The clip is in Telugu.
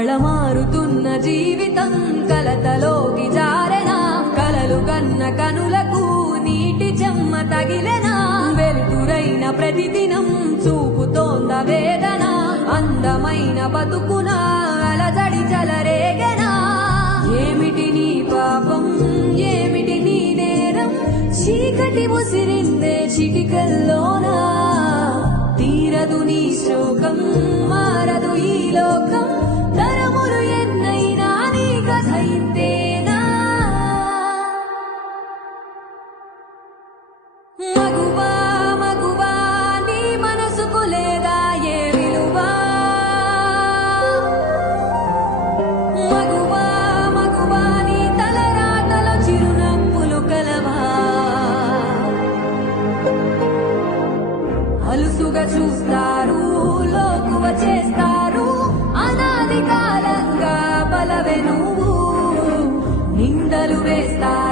కళమారుతున్న జీవితం కలతలోకి జారెనా కలలు కన్న కనులకు నీటి చెమ్మ తగిలెనా వెలుతురైన ప్రతిదినం చూపుతోంద వేదన అందమైన బతుకున అలజడి చలరేగెనా ఏమిటి నీ పాపం ఏమిటి నీ నేరం చీకటి ముసిరిందే చిటికల్లోనా తీరదు నీ శోకం మారదు ఈ లోకం తరములు ఎన్నైనా నీ కథ ఇంతేనా మగువా మగువా నీ మనసుకు లేదా ఏ విలువా మగువా మగువా నీ తలరాతలో చిరునవ్వులు కలవా అలుసుగా చూస్తారు లోకువ చేస్తారు అనాది కాలంగా బలవే నువ్వు నిందలు వేస్తారు